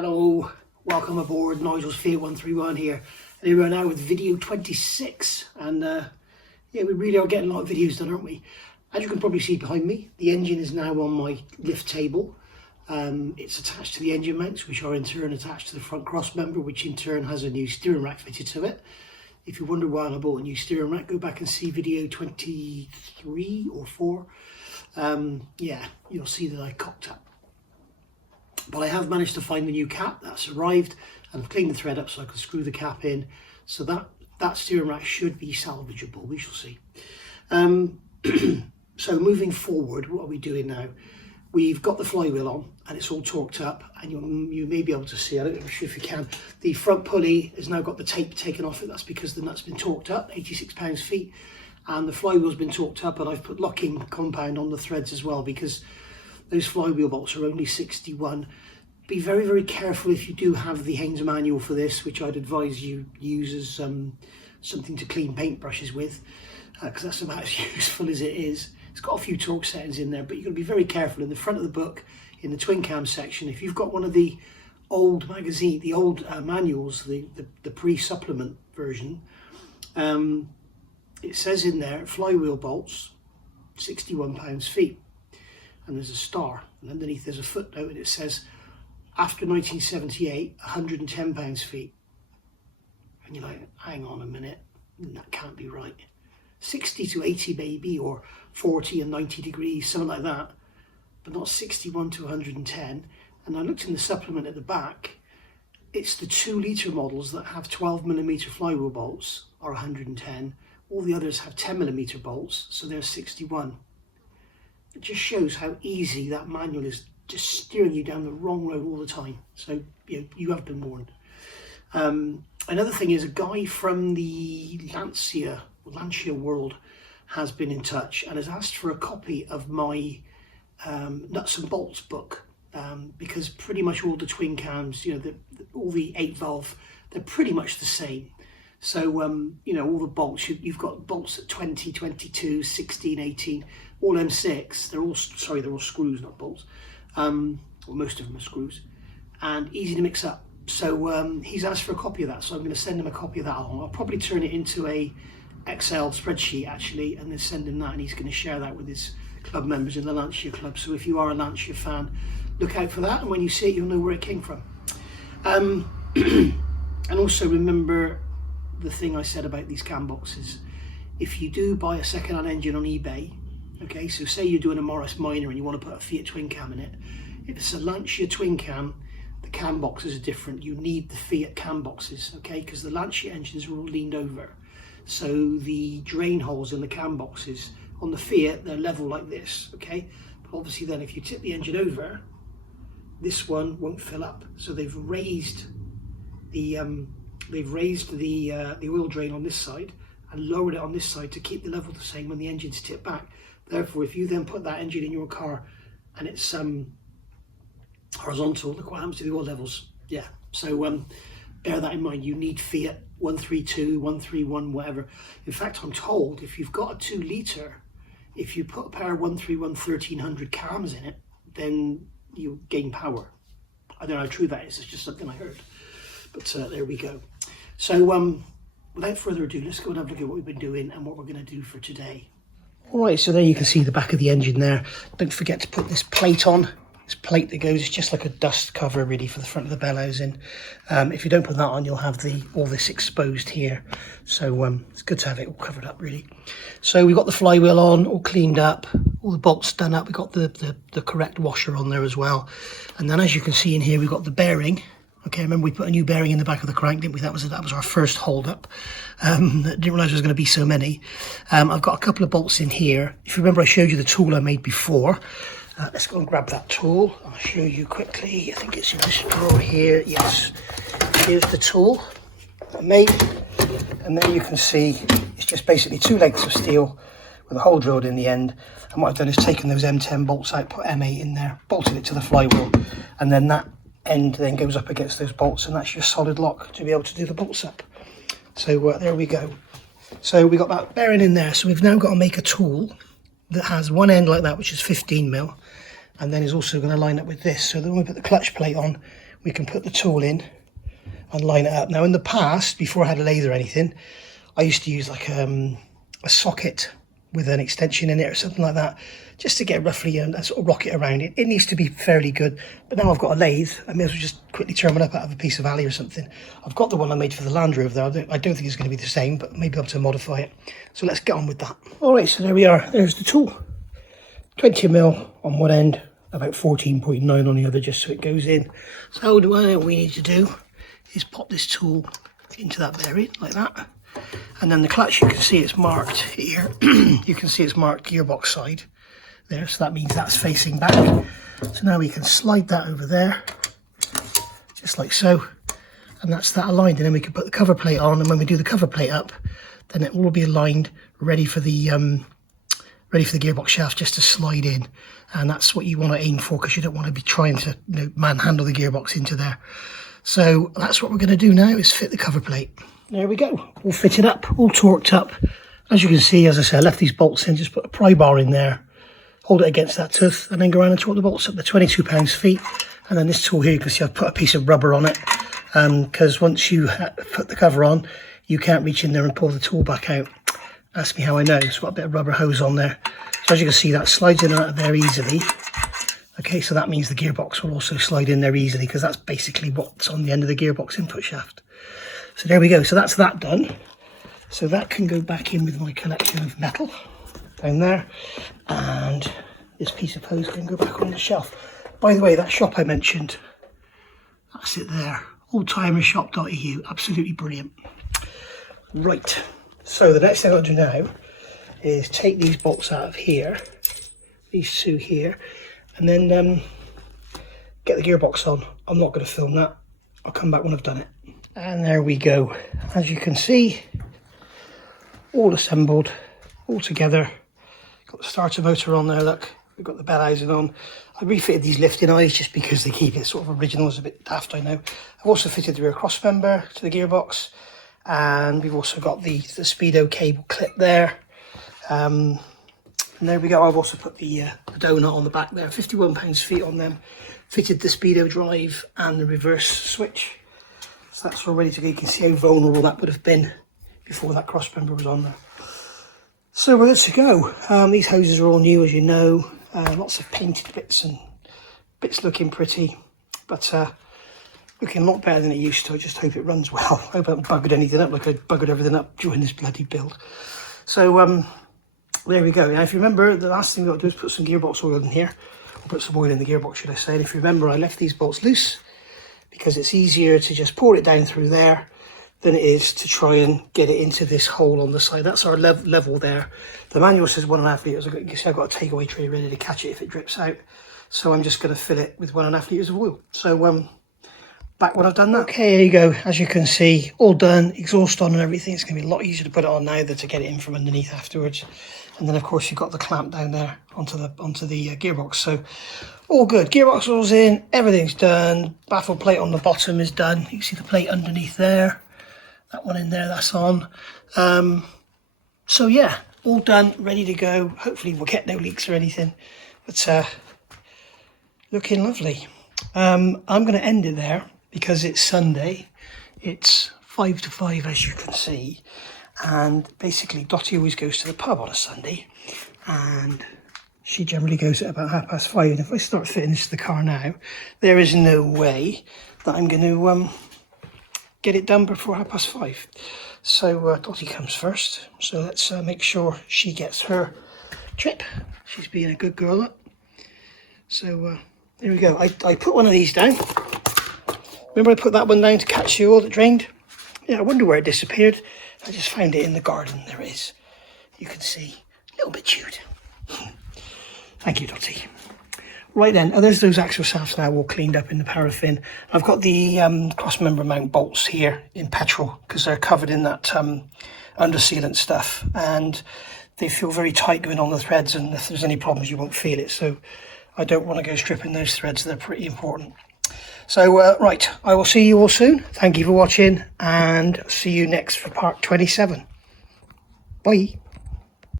Hello, welcome aboard. Nigel's Fiat 131 here. And here we are now with video 26. And yeah, we really are getting a lot of videos done, aren't we? As you can probably see behind me, the engine is now on my lift table. It's attached to the engine mounts, which are in turn attached to the front cross member, which in turn has a new steering rack fitted to it. If you wonder why I bought a new steering rack, go back and see video 23 or 4. Yeah, you'll see that I cocked up. But I have managed to find the new cap that's arrived, and I've cleaned the thread up so I can screw the cap in. So that steering rack should be salvageable. We shall see. So moving forward, what are we doing now? We've got the flywheel on and it's all torqued up, and you may be able to see, I don't know if you can, the front pulley has now got the tape taken off it. That's because the nut's been torqued up, 86 pounds-feet, and the flywheel's been torqued up, and I've put locking compound on the threads as well because those flywheel bolts are only 61. Be very, very careful if you do have the Haynes manual for this, which I'd advise you use as something to clean paintbrushes with, because that's about as useful as it is. It's got a few torque settings in there, but you've got to be very careful. In the front of the book, in the twin cam section, if you've got one of the old manuals, the pre-supplement version, it says in there, flywheel bolts, 61 pounds-feet. And there's a star, and underneath there's a footnote, and it says after 1978 110 pounds-feet, and you're like, hang on a minute, that can't be right. 60 to 80 maybe, or 40 and 90 degrees, something like that, but not 61 to 110. And I looked in the supplement at the back, it's the 2-litre models that have 12mm flywheel bolts are 110, all the others have 10mm bolts, so they're 61. It just shows how easy that manual is, just steering you down the wrong road all the time. So you have been warned. Another thing is, a guy from the Lancia world has been in touch and has asked for a copy of my nuts and bolts book, because pretty much all the twin cams, all the 8-valve, they're pretty much the same. So, all the bolts, you've got bolts at 20, 22, 16, 18, all M6, they're all screws, not bolts. Well, most of them are screws, and easy to mix up. So he's asked for a copy of that, so I'm going to send him a copy of that along. I'll probably turn it into a Excel spreadsheet actually, and then send him that, and he's going to share that with his club members in the Lancia club. So if you are a Lancia fan, look out for that, and when you see it, you'll know where it came from. And also remember the thing I said about these cam boxes. If you do buy a second-hand engine on eBay, okay, so say you're doing a Morris Minor and you want to put a Fiat twin cam in it, if it's a Lancia twin cam, the cam boxes are different. You need the Fiat cam boxes, okay, because the Lancia engines are all leaned over, so the drain holes in the cam boxes on the Fiat, they're level like this, okay, but obviously then if you tip the engine over, this one won't fill up. So they've raised the oil drain on this side and lowered it on this side to keep the level the same when the engine's tipped back. Therefore, if you then put that engine in your car and it's horizontal, look what happens to the oil levels. Yeah, so bear that in mind. You need Fiat 132, 131, whatever. In fact, I'm told if you've got a 2-litre, if you put a pair of 131 1300 cams in it, then you gain power. I don't know how true that is, it's just something I heard. But there we go. So without further ado, let's go and have a look at what we've been doing and what we're going to do for today. Alright, so there you can see the back of the engine there. Don't forget to put this plate on. This plate that goes, it's just like a dust cover really for the front of the bell housing. If you don't put that on, you'll have all this exposed here. So it's good to have it all covered up really. So we've got the flywheel on, all cleaned up, all the bolts done up. We've got the correct washer on there as well. And then as you can see in here, we've got the bearing. Okay, remember we put a new bearing in the back of the crank, didn't we? That was our first hold up. Didn't realise there was going to be so many. I've got a couple of bolts in here. If you remember, I showed you the tool I made before. Let's go and grab that tool. I'll show you quickly. I think it's in this drawer here. Yes, here's the tool I made. And there you can see it's just basically 2 lengths of steel with a hole drilled in the end. And what I've done is taken those M10 bolts out, put M8 in there, bolted it to the flywheel, and then that end then goes up against those bolts, and that's your solid lock to be able to do the bolts up. So there we go. So we got that bearing in there. So we've now got to make a tool that has one end like that, which is 15mm, and then is also going to line up with this, so that when we put the clutch plate on, we can put the tool in and line it up. Now in the past, before I had a lathe or anything, I used to use like a socket with an extension in it or something like that, just to get roughly a sort of rocket around it. It needs to be fairly good, but now I've got a lathe, I may as well just quickly turn one up out of a piece of alley or something. I've got the one I made for the Land Rover there. I don't think it's going to be the same, but maybe I'll have to modify it. So let's get on with that. All right, so there we are. There's the tool. 20mm on one end, about 14.9 on the other, just so it goes in. So what we need to do is pop this tool into that bearing like that. And then the clutch, you can see it's marked here. You can see it's marked gearbox side there, so that means that's facing back. So now we can slide that over there, just like so, and that's that aligned. And then we can put the cover plate on, and when we do the cover plate up, then it will be aligned, ready for the gearbox shaft just to slide in. And that's what you want to aim for, because you don't want to be trying to, you know, manhandle the gearbox into there. So that's what we're going to do now, is fit the cover plate. There we go, all fitted up, all torqued up. As you can see, as I said, I left these bolts in, just put a pry bar in there, hold it against that tooth, and then go around and torque the bolts up. They're 22 pounds-feet. And then this tool here, you can see I've put a piece of rubber on it, because once you put the cover on, you can't reach in there and pull the tool back out. Ask me how I know. It's got a bit of rubber hose on there. So as you can see, that slides in and out of there easily. Okay, so that means the gearbox will also slide in there easily, because that's basically what's on the end of the gearbox input shaft. So there we go, so that's that done. So that can go back in with my collection of metal down there, and this piece of hose can go back on the shelf. By the way, that shop I mentioned, that's it there, oldtimershop.eu, absolutely brilliant. Right, so the next thing I'll do now is take these bolts out of here, these two here, and then get the gearbox on. I'm not going to film that, I'll come back when I've done it. And there we go. As you can see, all assembled, all together. Got the starter motor on there, look. We've got the bell housing on. I refitted these lifting eyes just because they keep it sort of original. It's a bit daft, I know. I've also fitted the rear cross member to the gearbox. And we've also got the speedo cable clip there. And there we go. I've also put the donut on the back there. 51 pounds-feet on them. Fitted the speedo drive and the reverse switch. So that's all ready to go. You can see how vulnerable that would have been before that cross member was on there. So we're good to go. These hoses are all new, as you know. Lots of painted bits and bits looking pretty, but looking a lot better than it used to. I just hope it runs well. I hope I haven't buggered anything up like I buggered everything up during this bloody build. So there we go. Now if you remember, the last thing we've got to do is put some gearbox oil in here. Or put some oil in the gearbox, should I say. And if you remember, I left these bolts loose, because it's easier to just pour it down through there than it is to try and get it into this hole on the side. That's our level there. The manual says 1.5 litres. You can see I've got a takeaway tray ready to catch it if it drips out. So I'm just going to fill it with 1.5 litres of oil. So back when I've done that. Okay, here you go. As you can see, all done, exhaust on and everything. It's going to be a lot easier to put it on now than to get it in from underneath afterwards. And then of course you've got the clamp down there onto the gearbox. So all good. Gearbox oil's in, everything's done. Baffle plate on the bottom is done. You can see the plate underneath there. That one in there, that's on. So yeah, all done, ready to go. Hopefully we'll get no leaks or anything. But looking lovely. I'm going to end it there because it's Sunday. It's 5 to 5, as you can see. And basically Dottie always goes to the pub on a Sunday. And she generally goes at about 5:30. And if I start fitting this to the car now, there is no way that I'm going to get it done before 5:30. So Dottie comes first. So let's make sure she gets her trip. She's being a good girl. Look. So there we go. I put one of these down. Remember I put that one down to catch the oil that drained? Yeah, I wonder where it disappeared. I just found it in the garden. There it is. You can see a little bit chewed. Thank you, Dottie. Right then, there's those axle shafts now all cleaned up in the paraffin. I've got the cross member mount bolts here in petrol because they're covered in that under sealant stuff, and they feel very tight going on the threads, and if there's any problems you won't feel it, so I don't want to go stripping those threads. They're pretty important. So right, I will see you all soon. Thank you for watching, and see you next for part 27. Bye.